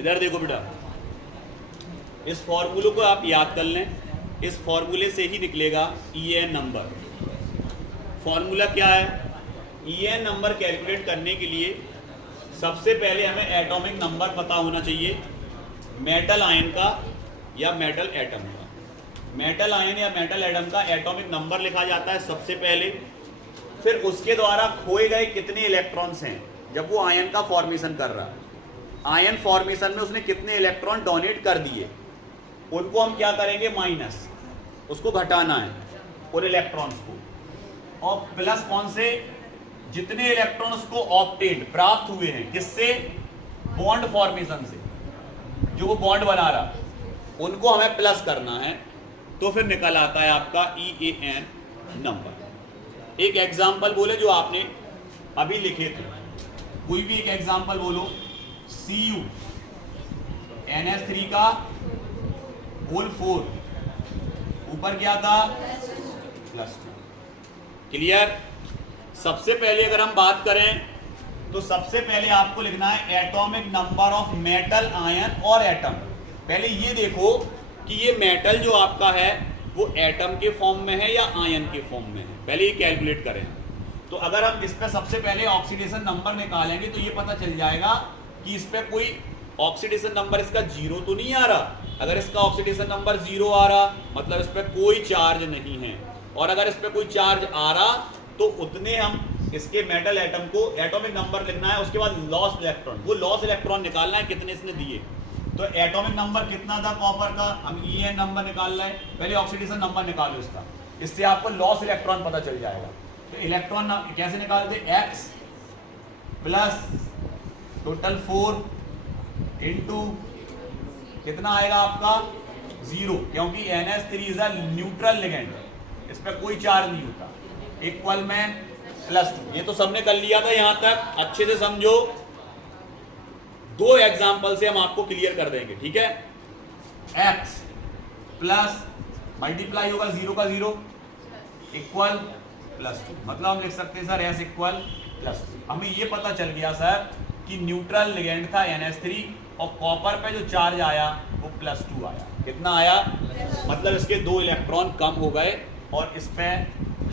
इधर देखो बेटा, इस फॉर्मूले को आप याद कर लें। इस फॉर्मूले से ही निकलेगा EN नंबर। फॉर्मूला क्या है? EN नंबर कैलकुलेट करने के लिए सबसे पहले हमें एटॉमिक नंबर पता होना चाहिए मेटल आयन का या मेटल एटम का। मेटल आयन या मेटल एटम का एटॉमिक नंबर लिखा जाता है सबसे पहले, फिर उसके द्वारा खोए गए कितने इलेक्ट्रॉन्स हैं जब वो आयन का फॉर्मेशन कर रहा है। आयन फॉर्मेशन में उसने कितने इलेक्ट्रॉन डोनेट कर दिए, उनको हम क्या करेंगे? माइनस, उसको घटाना है उन इलेक्ट्रॉन्स को, और प्लस कौन से? जितने इलेक्ट्रॉन्स को ऑब्टेन्ड प्राप्त हुए हैं, किससे? बॉन्ड फॉर्मेशन से, जो वो बॉन्ड बना रहा, उनको हमें प्लस करना है। तो फिर निकल आता है आपका EAN नंबर। एक एग्जाम्पल बोले जो आपने अभी लिखे थे, कोई भी एक एग्जाम्पल बोलो। Cu NH3 का होल 4, ऊपर क्या था? +2। क्लियर? सबसे पहले अगर हम बात करें तो सबसे पहले आपको लिखना है atomic number of metal ion और एटम। पहले ये देखो कि ये मेटल जो आपका है वो एटम के फॉर्म में है या आयन के फॉर्म में है, पहले ये कैलकुलेट करें। तो अगर हम इस पर सबसे पहले ऑक्सीडेशन नंबर निकालेंगे तो ये पता चल जाएगा कि इस पर कोई ऑक्सीडेशन नंबर इसका 0 तो नहीं आ रहा। अगर इसका ऑक्सीडेशन नंबर 0 आ रहा मतलब इस पर कोई चार्ज नहीं है, और अगर इस पर कोई चार्ज आ रहा तो उतने हम इसके मेटल एटम को एटॉमिक नंबर लिखना है। उसके बाद लॉस इलेक्ट्रॉन, वो लॉस इलेक्ट्रॉन निकालना है कितने इसने दिए। तो एटॉमिक नंबर कितना था कॉपर का, हम EN नंबर निकाल रहे हैं। पहले ऑक्सीडेशन नंबर निकालो इसका, इससे आपको लॉस इलेक्ट्रॉन पता चल जाएगा। तो इलेक्ट्रॉन कैसे निकालते? X प्लस टोटल 4 इंटू कितना आएगा आपका? 0, क्योंकि NH3 is a neutral ligand, इस पर कोई चार्ज नहीं होता। इक्वल में +2। ये तो सबने कर लिया था यहां तक, अच्छे से समझो। 2 एग्जाम्पल से हम आपको क्लियर कर देंगे, ठीक है? X प्लस मल्टीप्लाई होगा 0 का 0 इक्वल +2, मतलब हम लिख सकते हैं सर S इक्वल +2। हमें ये पता चल गया सर कि न्यूट्रल लिगेंड था NH3 और कॉपर पे जो चार्ज आया वो +2 आया। कितना आया? मतलब इसके 2 इलेक्ट्रॉन कम हो गए और इस पे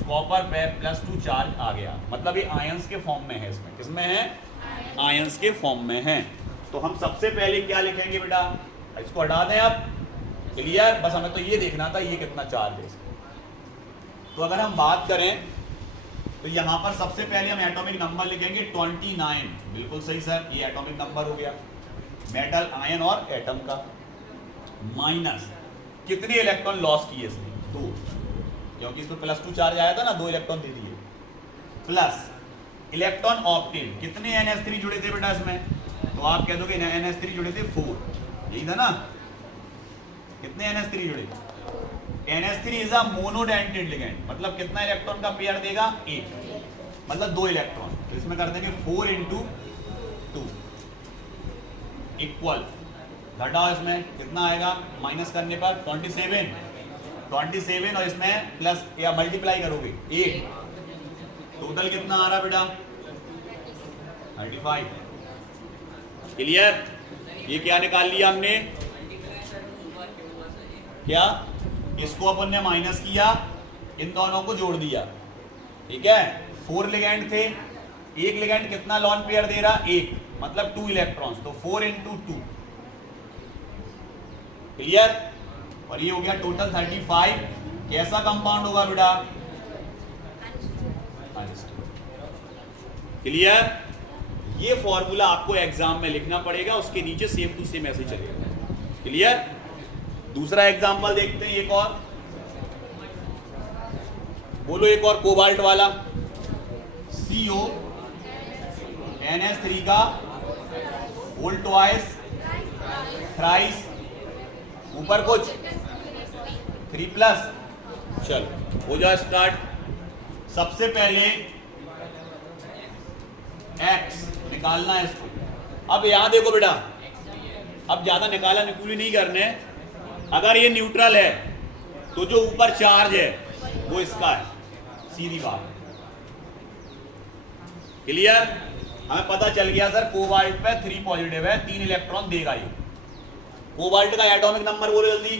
कॉपर पे +2 चार्ज आ गया। मतलब ये आयंस के फॉर्म में है। इसमें किसमें है? आयंस के फॉर्म में है। तो हम सबसे पहले क्या लिखेंगे बेटा? इसको हटा दें अब। क्लियर? बस हमें तो ये देखना था ये कितना चार्ज है इसमें। तो अगर हम बात करें तो यहाँ पर सबसे पहले हम एटॉमिक नंबर लिखेंगे 29। बिल्कुल सही सर, ये एटॉमिक नंबर हो गया मेटल आयन और एटम का। माइनस कितने इलेक्ट्रॉन लॉस किए इसने? 2, क्योंकि इसमें +2 चार्ज आया था ना, 2 इलेक्ट्रॉन दे दिए। प्लस इलेक्ट्रॉन ऑब्टेन, कितने NH3 जुड़े थे बेटा इसमें? तो आप कह दोगे NH3 जुड़े थे 4, यही था ना? कितने NH3 जुड़े? NH3 is a monodentate ligand, मतलब कितना इलेक्ट्रॉन का पेयर देगा? 1, मतलब 2 इलेक्ट्रॉन। तो इसमें कर देंगे 4 इंटू 2 इक्वल, घटाओ इसमें कितना आएगा माइनस करने पर? 27 और इसमें प्लस या मल्टीप्लाई करोगे 8, टोटल कितना आ रहा बेटा? 35। क्लियर? ये क्या निकाल लिया हमने? क्या? इसको अपन ने माइनस किया, इन दोनों को जोड़ दिया, ठीक है? 4 लिगेंड थे, एक लिगेंड कितना लॉन पेयर दे रहा? 1, मतलब 2 इलेक्ट्रॉन्स, तो 4 इंटू 2। क्लियर? और ये हो गया टोटल 35। कैसा कंपाउंड होगा बेटा? क्लियर? ये फॉर्मूला आपको एग्जाम में लिखना पड़ेगा, उसके नीचे सेम टू सेम ऐसे चलेगा। क्लियर? दूसरा एग्जांपल देखते हैं, एक और बोलो, एक और कोबाल्ट वाला। CO NH3 का होल ट्वाइस थ्राइस, ऊपर कुछ 3+। चल हो जाए स्टार्ट। सबसे पहले X निकालना है इसको। अब यहां देखो बेटा, अब ज्यादा निकाला निकुली नहीं करने। अगर ये न्यूट्रल है तो जो ऊपर चार्ज है वो इसका है, सीधी बात। क्लियर? हमें पता चल गया सर कोबाल्ट पे 3 पॉजिटिव है, 3 इलेक्ट्रॉन देगा ये। कोबाल्ट का एटॉमिक नंबर बोलो जल्दी।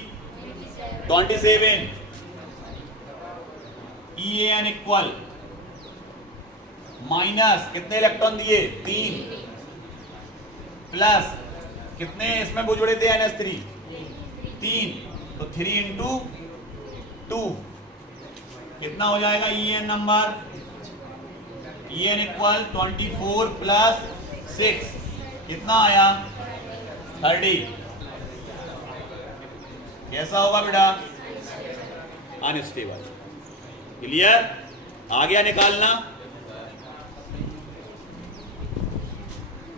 27। EAN इक्वल माइनस कितने इलेक्ट्रॉन दिए? 3 प्लस कितने इसमें वो जुड़े थे NH3? 3, तो 3 इंटू 2 कितना हो जाएगा EAN number? EAN equal 24 plus 6 कितना आया? 30। कैसा होगा बेटा? अनस्टेबल। क्लियर? आ गया निकालना?